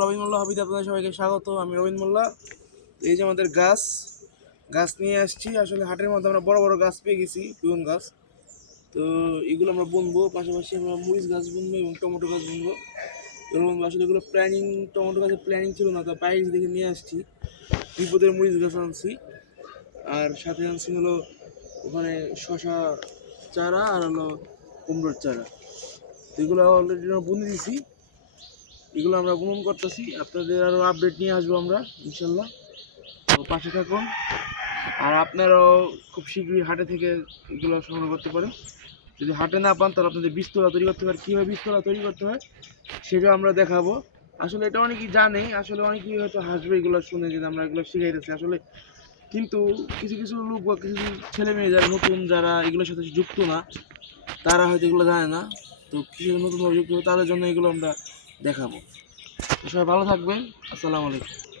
রবিন মোল্লা হবিতে আপনাদের সবাইকে স্বাগত। আমি রবিন মোল্লা। এই যে আমাদের গাছ গাছ নিয়ে আসছি। আসলে হাটের মধ্যে আমরা বড় বড় গাছ পেয়ে গেছি, বেগুন গাছ। তো এগুলো আমরা বুনবো, পাশাপাশি আমরা মরিচ গাছ বুনবো এবং টমেটো গাছ বুনবো। এরকম আসলে এগুলো প্ল্যানিং, টমেটো গাছের প্ল্যানিং ছিল না, তা বাইরে দেখে নিয়ে আসছি। বিপদের মরিচ গাছ আনছি, আর সাথে আনছি হলো ওখানে শশা চারা আর হলো কুমড়োর চারা। এগুলো অলরেডি আমরা বুনে দিছি। এগুলো আমরা বুনন করতেছি, আপনাদের আরও আপডেট নিয়ে আসবো আমরা ইনশাল্লাহ। তো পাশে থাকুন, আর আপনারাও খুব শীঘ্রই হাটে থেকে এগুলো সংগ্রহ করতে পারেন। যদি হাটে না পান তাহলে আপনাদের বীজতলা তৈরি করতে পারেন। কীভাবে বীজতলা তৈরি করতে হয় সেটা আমরা দেখাবো। আসলে এটা অনেকেই জানে, আসলে অনেকেই হয়তো হাসবে এগুলো শুনে যে আমরা এগুলো শিখাইতেছি আসলে, কিন্তু কিছু কিছু লোক বা কিছু কিছু ছেলে মেয়ে যারা নতুন, যারা এগুলোর সাথে যুক্ত না, তারা হয়তো এগুলো জানে না। তো কিছু নতুনভাবে যুক্ত হবে তাদের জন্য এগুলো আমরা দেখাবো। তো সবাই ভালো থাকবেন। আসসালামু আলাইকুম।